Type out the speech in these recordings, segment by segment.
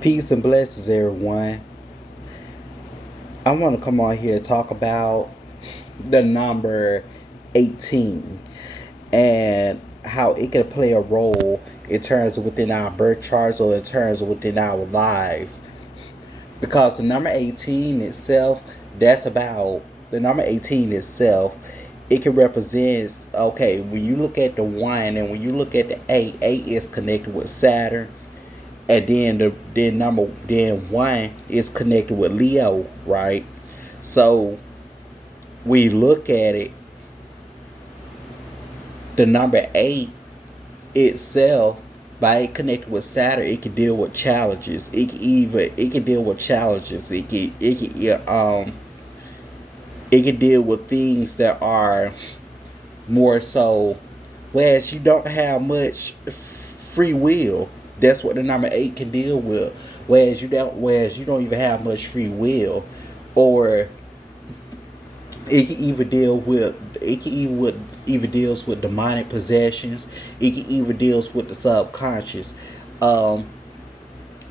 Peace and blessings, everyone. I want to come on here and talk about the number 18 and how it can play a role in terms of within our birth charts or in terms of within our lives. Because the number 18 itself, that's about the number 18 itself. It can represent, okay, when you look at the one and when you look at the eight, eight is connected with Saturn, and then one is connected with Leo, right? So we look at it, the number eight itself, by it connected with Saturn, it can deal with challenges. It can deal with challenges. It can deal with things that are more so, whereas you don't have much free will. That's what the number eight can deal with. Whereas you don't even have much free will, or it can even deal with even deals with demonic possessions. It can even deals with the subconscious. Um,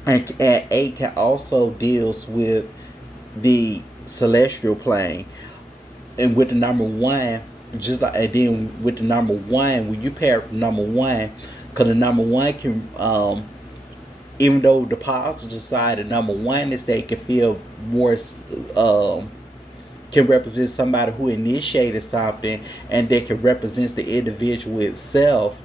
and eight can also deals with the celestial plane. And with the number one, just like, and then with the number one, when you pair up the number one, because the number one can, even though the positive side of number one is they can feel more, um, can represent somebody who initiated something, and that can represent the individual itself.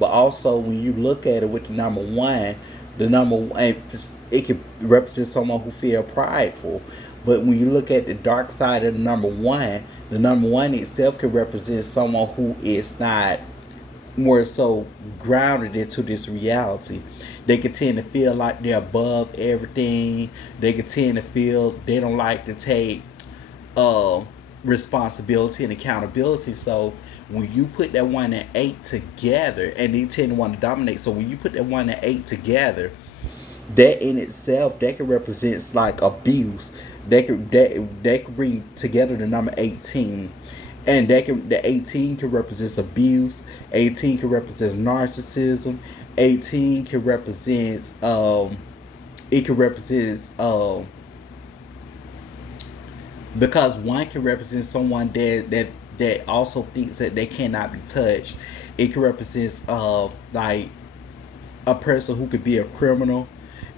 But also when you look at it with the number one, the number one, it can represent someone who feel prideful. But when you look at the dark side of the number one itself can represent someone who is not more so grounded into this reality. They can tend to feel like they're above everything. They can tend to feel they don't like to take uh, responsibility and accountability. So when you put that one and eight together, and they tend to want to dominate. So when you put that one and eight together, that in itself, that can represent like abuse. That can bring together the number 18, and the 18 can represent abuse. 18 can represent narcissism. 18 can represent it can represent because one can represent someone that also thinks that they cannot be touched. It can represent like a person who could be a criminal.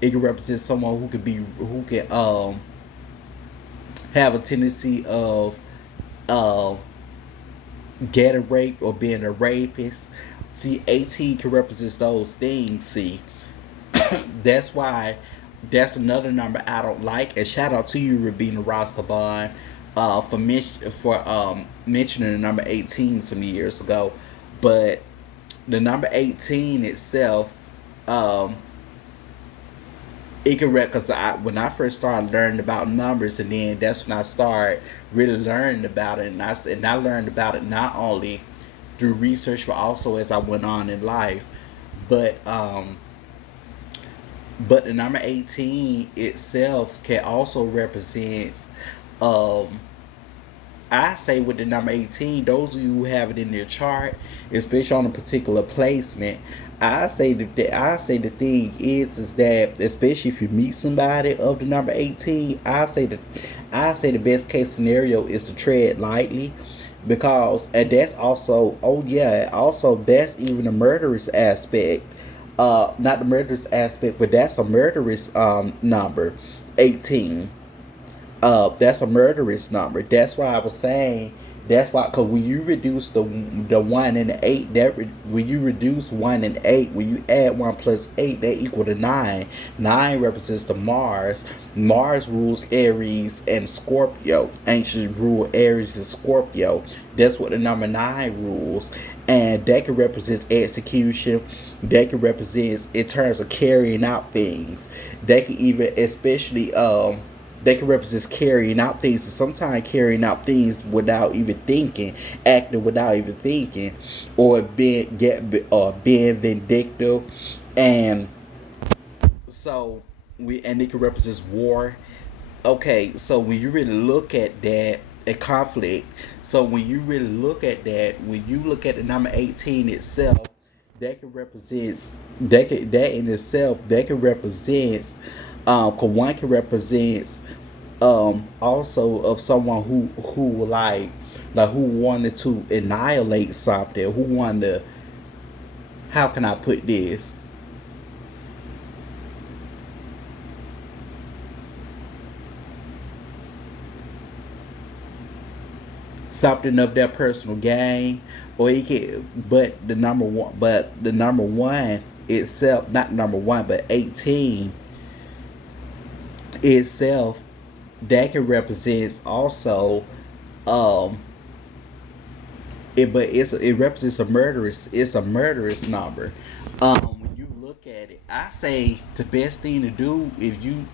It can represent someone who can have a tendency of uh, getting raped or being a rapist. See, 18 can represent those things. See, that's why that's another number I don't like. And shout out to you, Rabina Rastaban, for mentioning the number 18 some years ago. But the number 18 itself, um, it can because when I first started learning about numbers, and then that's when I started really learning about it, and I learned about it not only through research but also as I went on in life. But the number 18 itself can also represent, um, I say with the number 18, those of you who have it in their chart, especially on a particular placement, I say the thing is that especially if you meet somebody of the number 18, I say the best case scenario is to tread lightly, because and that's also, oh yeah, also that's even a murderous aspect. Not the murderous aspect, but that's a murderous number, 18. That's a murderous number. That's why I was saying. That's why, because when you reduce the one and the eight, when you reduce one and eight, when you add one plus eight, they equal to nine. Nine represents the Mars. Mars rules Aries and Scorpio. Ancient rule Aries and Scorpio. That's what the number nine rules, and that can represent execution. That can represent in terms of carrying out things. That can even, especially they can represent carrying out things, and sometimes carrying out things without even thinking, acting without even thinking, or being vindictive, and so and it can represent war. Okay, so when you really look at that, a conflict. So when you really look at that, when you look at the number 18 itself, that can represent that in itself that can represent 'cause one can represent also of someone who like who wanted to annihilate something, who wanted to, how can I put this, something of their personal gain, or it can, but the number one itself, not number one, but 18 itself, that can represent also um it represents a murderous, it's a murderous number. When you look at it, I say the best thing to do, if you,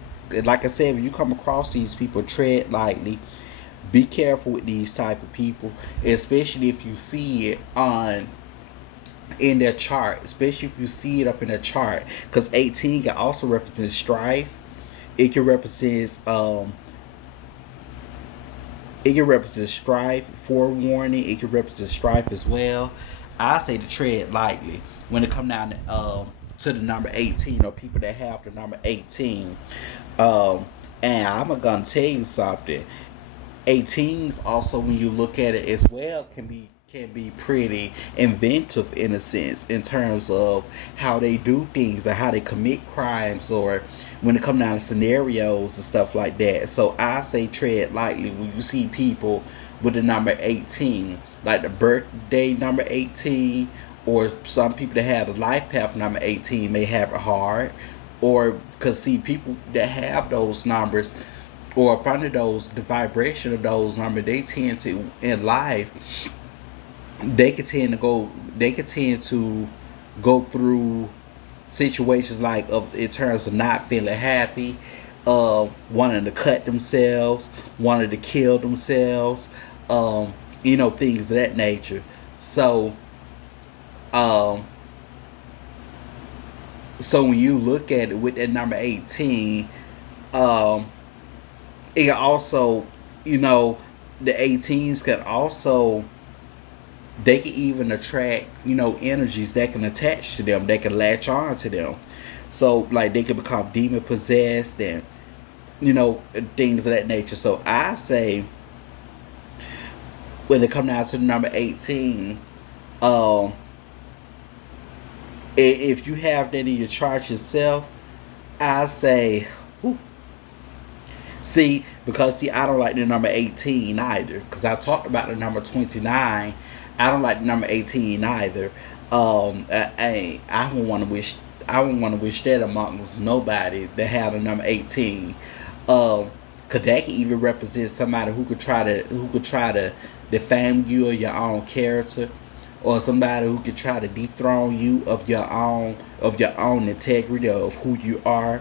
like I said, if you come across these people, tread lightly. Be careful with these type of people, especially if you see it on in their chart, especially if you see it up in their chart, because 18 can also represent strife. It can represent forewarning. It can represent strife as well. I say to tread lightly when it come down to the number 18, or people that have the number 18. Um, and I'm gonna tell you something. 18s also, when you look at it as well, can be pretty inventive in a sense, in terms of how they do things or how they commit crimes, or when it comes down to scenarios and stuff like that. So I say tread lightly when you see people with the number 18, like the birthday number 18, or some people that have the life path number 18 may have it hard, or because see people that have those numbers, or up under those, the vibration of those numbers, they tend to in life, they could tend to go through situations like of in terms of not feeling happy, wanting to cut themselves, wanting to kill themselves, um, things of that nature. So um so when you look at it with that number 18, um it can also, you know, the 18s can also, they can even attract, energies that can attach to them, they can latch on to them. So like they can become demon possessed, and things of that nature. So I say when it come down to the number 18, um if you have that in your chart yourself, I say, whew, see, because see, I don't like the number 18 either. Because I talked about the number 29. I don't like the number 18 either. I don't want to wish. I don't want to wish that amongst nobody that have the number 18. Cause that can even represent somebody who could try to defame you or your own character, or somebody who could try to dethrone you of your own integrity of who you are,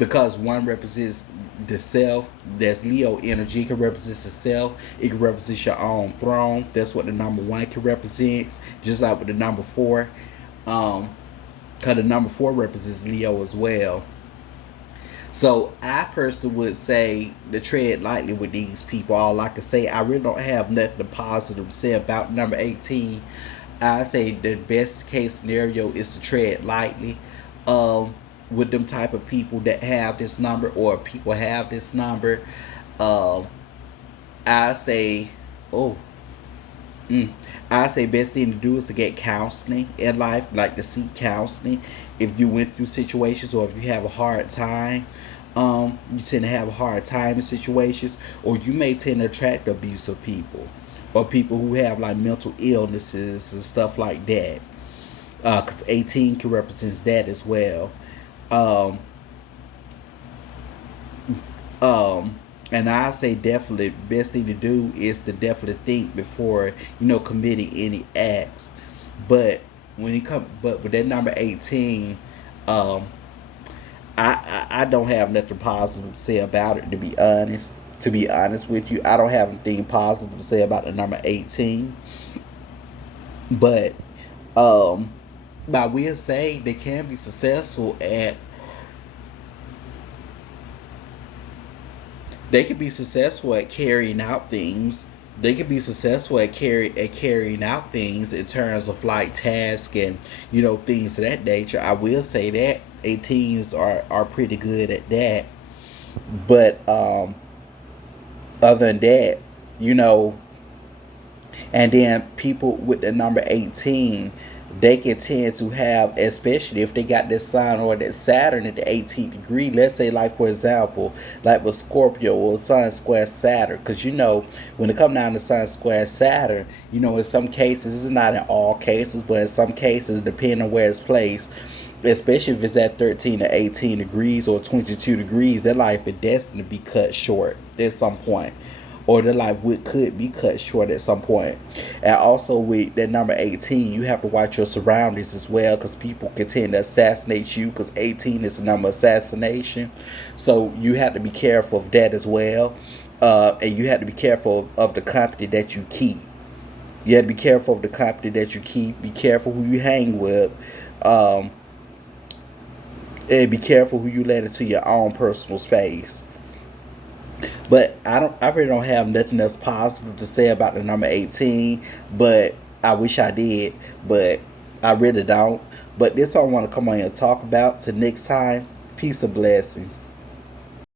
because one represents the self. That's Leo energy. It can represent the self. It can represent your own throne. That's what the number one can represent. Just like with the number four, because the number four represents Leo as well. So I personally would say to tread lightly with these people. All I can say, I really don't have nothing positive to say about number 18. I say the best case scenario is to tread lightly with them type of people that have this number, or people have this number. Um, I say, oh, mm, I say best thing to do is to get counseling in life, like to seek counseling if you went through situations, or if you have a hard time. You tend to have a hard time in situations, or you may tend to attract abusive people, or people who have like mental illnesses and stuff like that. Because 18 can represent that as well. Um, um, and I say definitely best thing to do is to definitely think before committing any acts. But but with that number 18, um, I don't have nothing positive to say about it. To be honest with you, I don't have anything positive to say about the number 18. But um, I will say they can be successful at they can be successful at carrying out things they can be successful at carrying out things in terms of like tasks and things of that nature. I will say that 18s are pretty good at that. But other than that, you know, and then people with the number 18, they can tend to have, especially if they got this sign or that Saturn at the 18th degree. Let's say, like for example, like with Scorpio or Sun square Saturn, because when it comes down to Sun square Saturn, in some cases, it's not in all cases, but in some cases, depending on where it's placed, especially if it's at 13 to 18 degrees or 22 degrees, their life is destined to be cut short at some point, or their life could be cut short at some point. And also with that number 18, you have to watch your surroundings as well, because people can tend to assassinate you, because 18 is the number of assassination. So you have to be careful of that as well. And you have to be careful of the company that you keep. You have to be careful of the company that you keep. Be careful who you hang with. Um, and be careful who you let into your own personal space. But I really don't have nothing else positive to say about the number 18. But I wish I did, but I really don't. But this I want to come on here and talk about. Till next time, peace and blessings.